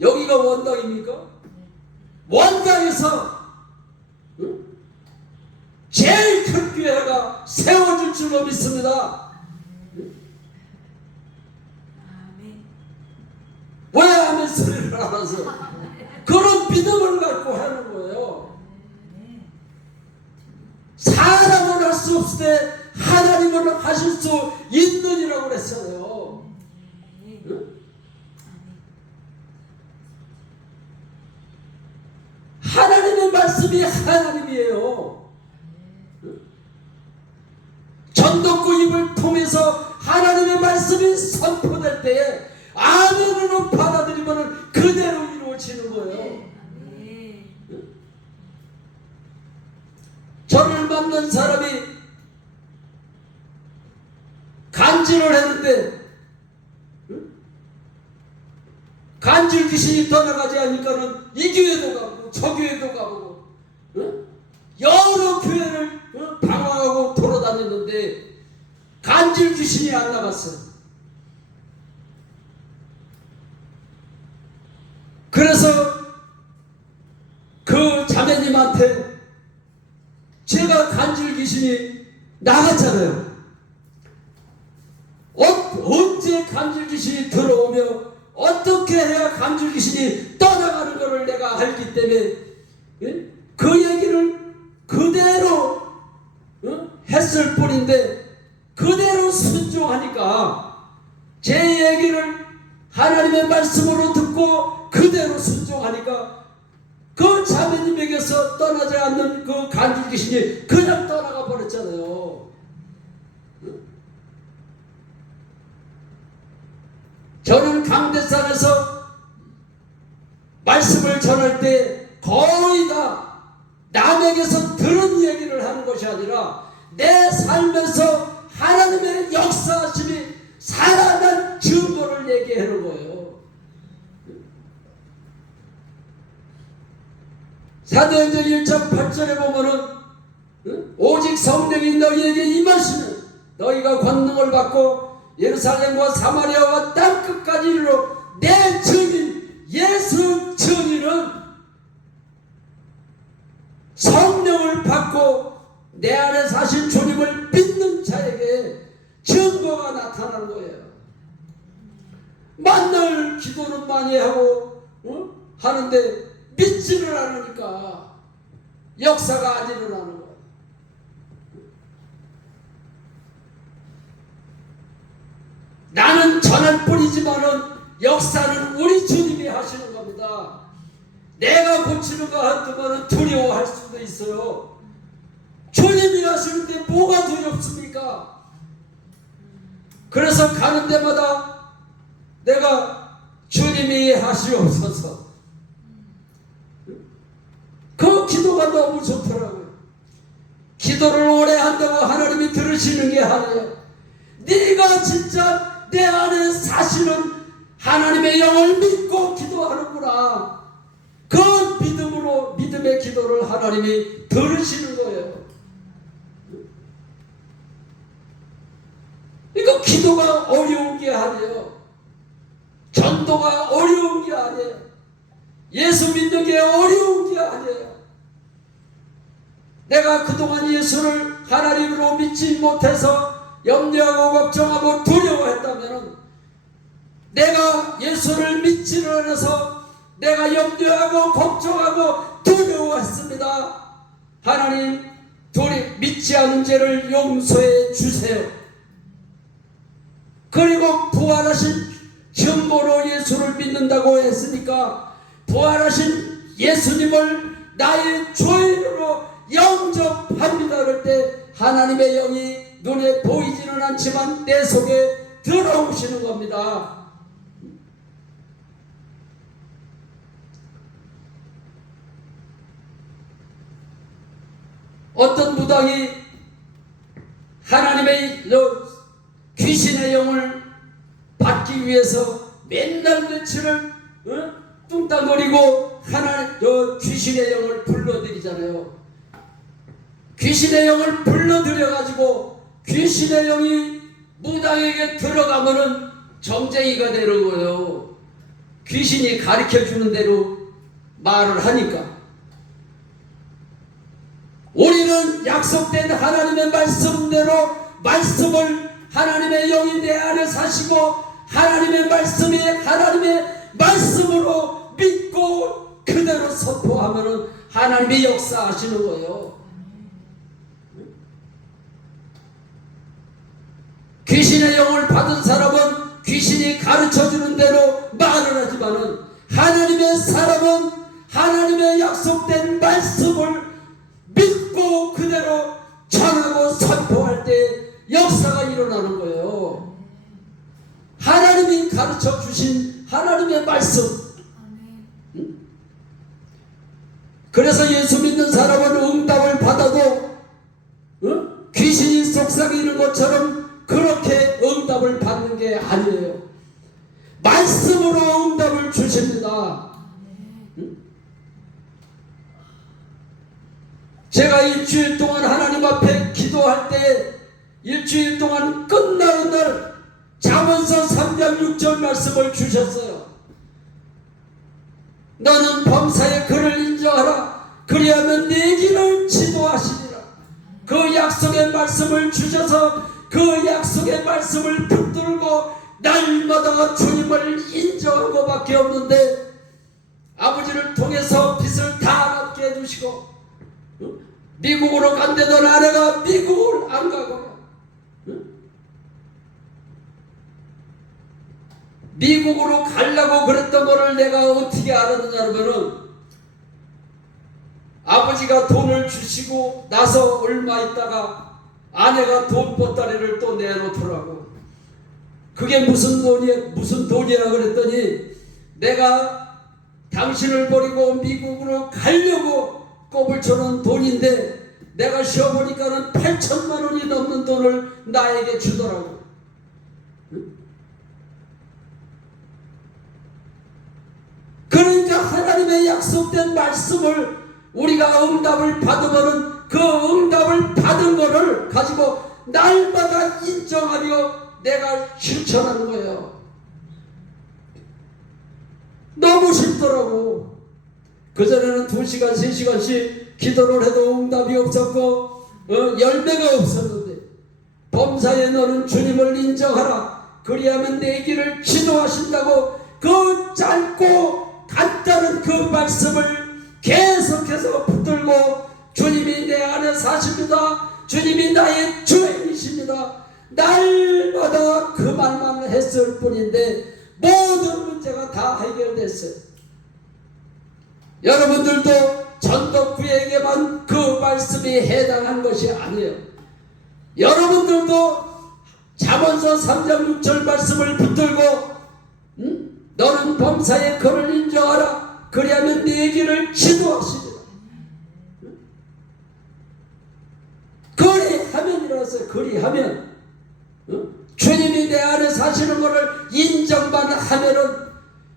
여기가 원당입니까? 원당에서 제일 큰 교회가 세워질 줄로 믿습니다. 왜 아멘 소리를 알아서 그런 믿음을 갖고 하는 거예요. 사람은 할 수 없을 때 하나님은 하실 수 있느니라고 그랬어요. 하나님의 말씀이 하나님이에요. 전도구 입을 통해서 하나님의 말씀이 선포될 때에 아멘으로 받아들이면 그대로 이루어지는 거예요. 저를 만난 사람이 간질을 했는데 간질 귀신이 떠나가지 않으니까는 이 교회도 가고 저 교회도 가고 여러 교회를 방황하고 돌아다녔는데 간질 귀신이 안 나갔어요. 그래서 그 자매님한테 제가 간질 귀신이 나갔잖아요. 언제 간질 귀신이 들어오며 어떻게 해야 간질 귀신이 떠나가는 것을 내가 알기 때문에 그 얘기를 그대로 했을 뿐인데 그대로 순종하니까 제 얘기를 하나님의 말씀으로 듣고 그대로 순종하니까 그 자매님에게서 떠나지 않는 그 간질 귀신이 그냥 떠나가 버렸잖아요. 저는 강대산에서 말씀을 전할 때 거의 다 남에게서 들은 얘기를 하는 것이 아니라 내 삶에서 하나님의 역사하심이 살아난 증거를 얘기하는 거예요. 사도행전 1장 8절에 보면은 오직 성령이 너희에게 임하시면 너희가 권능을 받고 예루살렘과 사마리아와 땅끝까지 이르러 내 증인 예수 증인은 성령을 받고 내 안에 사신 주님을 믿는 자에게 증거가 나타나는 거예요. 만날 기도는 많이 하고 하는데 믿지를 않으니까 역사가 안 일어나는 거예요. 나는 전할 뿐이지만은 역사는 우리 주님이 하시는 겁니다. 내가 고치는 거 한두 번은 두려워할 수도 있어요. 주님이 하시는데 뭐가 두렵습니까? 그래서 가는 데마다 내가 주님이 하시옵소서. 그 기도가 너무 좋더라고요. 기도를 오래 한다고 하나님이 들으시는 게 하나예요. 네가 진짜 내 안에 사시는 하나님의 영을 믿고 기도하는구나. 그 믿음으로 믿음의 기도를 하나님이 들으시는 거예요. 그러니까 기도가 어려운 게 아니에요. 전도가 어려운 게 아니에요. 예수 믿는 게 어려운 게 아니에요. 내가 그동안 예수를 하나님으로 믿지 못해서 염려하고 걱정하고 두려워했다면, 내가 예수를 믿지를 않아서 내가 염려하고 걱정하고 두려워했습니다. 하나님, 믿지 않은 죄를 용서해 주세요. 그리고 부활하신 증거로 예수를 믿는다고 했으니까, 부활하신 예수님을 나의 죄인으로 영접합니다. 그럴 때 하나님의 영이 눈에 보이지는 않지만 내 속에 들어오시는 겁니다. 어떤 무당이 하나님의 귀신의 영을 받기 위해서 맨날 며칠을 뚱땅거리고 귀신의 영을 불러들이잖아요. 귀신의 영을 불러들여가지고 귀신의 영이 무당에게 들어가면은 정쟁이가 되는 거예요. 귀신이 가르쳐주는 대로 말을 하니까. 우리는 약속된 하나님의 말씀대로 말씀을, 하나님의 영이 내 안에 사시고 하나님의 말씀이 하나님의 말씀으로 믿고 그대로 선포하면은 하나님이 역사하시는 거예요. 귀신의 영을 받은 사람은 귀신이 가르쳐주는 대로 말을 하지만은, 하나님의 사람은 하나님의 약속된 말씀을 믿고 그대로 전하고 선포할 때 역사가 일어나는 거예요. 하나님이 가르쳐 주신 하나님의 말씀. 그래서 예수 믿는 사람은 응답을 받아도 귀신이 속삭이는 것처럼 그렇게 응답을 받는 게 아니에요. 말씀으로 응답을 주십니다. 제가 일주일 동안 하나님 앞에 기도할 때, 일주일 동안 끝나는 날 잠언서 3장 6절 말씀을 주셨어요. 너는 범사에 그를 인정하라. 그리하면 네 길을 지도하시리라. 그 약속의 말씀을 주셔서 그 약속의 말씀을 붙들고 날마다 주님을 인정한 것밖에 없는데, 아버지를 통해서 빚을 다 갚게 해주시고, 미국으로 간대던 아내가 미국을 안 가고, 미국으로 가려고 그랬던 거를 내가 어떻게 알았느냐면은, 아버지가 돈을 주시고 나서 얼마 있다가 아내가 돈 보따리를 또 내놓더라고. 그게 무슨 돈이라 그랬더니, 내가 당신을 버리고 미국으로 가려고 꼽을 쳐놓은 돈인데, 내가 쉬어보니까는 8천만 원이 넘는 돈을 나에게 주더라고. 그러니까 하나님의 약속된 말씀을 우리가 응답을 받으면 그 응답을 받은 거를 가지고 날마다 인정하며 내가 실천하는 거예요. 너무 쉽더라고. 그전에는 2시간, 3시간씩 기도를 해도 응답이 없었고 열매가 없었는데, 범사에 너는 주님을 인정하라. 그리하면 내 길을 지도하신다고 그 짧고 간단한 그 말씀을 계속해서 붙들고, 주님이 내 안에 사십니다. 주님이 나의 주인이십니다. 날마다 그 말만 했을 뿐인데 모든 문제가 다 해결됐어요. 여러분들도 전도구에게만 그 말씀이 해당한 것이 아니에요. 여러분들도 잠언서 3장 6절 말씀을 붙들고 너는 범사에 그를 인정하라. 그리하면 네 길을 지도하시리라. 그리하면이라서, 그리하면 주님이 내 안에 사시는 것을 인정만 하면은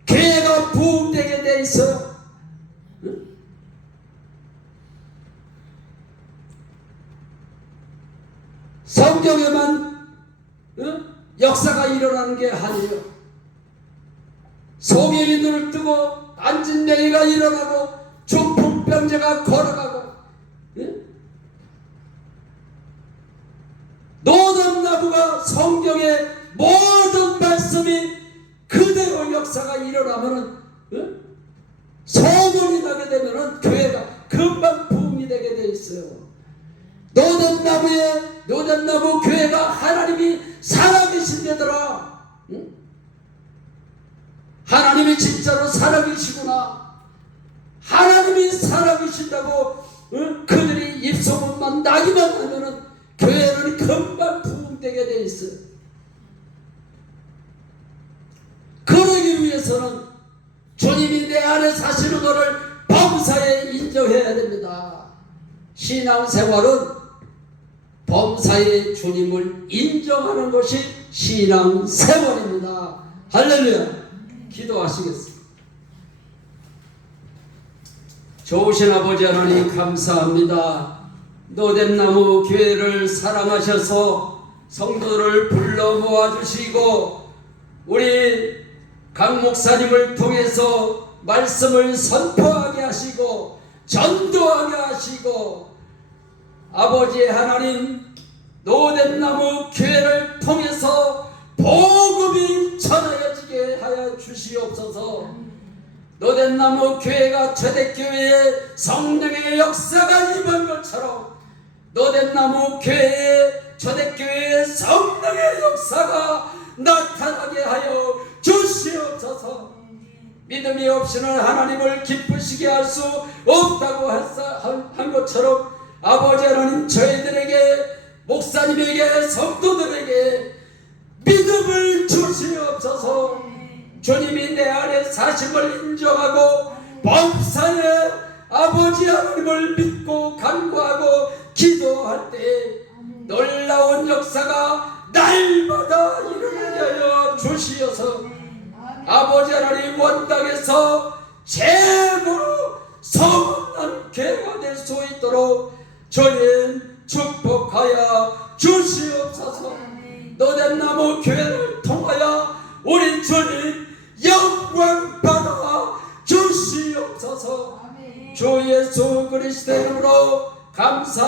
교회가 부흥되게 돼 있어요. 성경에만 역사가 일어나는 게 아니에요. 소경이 눈을 뜨고 앉은 맹이가 일어나고 중풍병자가 걸어가고, 예? 노담나무가 성경의 모든 말씀이 그대로 역사가 일어나면은, 예? 소문이 나게 되면은 교회가 금방 부흥이 되게 돼 있어요. 노담나무 교회가 하나님이 살아계신 데더라. 응? 하나님이 진짜로 살아계시구나. 하나님이 살아계신다고, 응? 그들이 입소문만 나기만 하면은 교회는 금방 부흥되게 돼 있어요. 그러기 위해서는 주님이 내 안에 사시는 것을 범사에 인정해야 됩니다. 신앙생활은 범사에 주님을 인정하는 것이 신앙생활입니다. 할렐루야. 기도하시겠습니다. 좋으신 아버지 하나님 감사합니다. 노담나무 교회를 사랑하셔서 성도들을 불러 모아주시고 우리 강 목사님을 통해서 말씀을 선포하게 하시고 전도하게 하시고 아버지 하나님 노담나무 교회를 통해서 복음이 전하여지게 하여 주시옵소서. 노담나무 교회가 초대교회에 성령의 역사가 임한 것처럼 노담나무 교회에 초대교회에 성령의 역사가 나타나게 하여 주시옵소서. 믿음이 없이는 하나님을 기쁘시게 할 수 없다고 한 것처럼 아버지 하나님 저희들에게 목사님에게 성도들에게 믿음을 주시옵소서. 주님이 내 안에 사심을 인정하고 범사에 아버지 하나님을 믿고 간구하고 기도할 때 놀라운 역사가 날마다 일어나게 하여 주시어서 아버지 하나님 원당에서 최고로 소문난 교회가 될 수 있도록 주님 축복하여 주시옵소서. 노담나무 교회를 통하여 우리 주님 영광 받아 주시옵소서. 주 예수 그리스도 이름으로 감사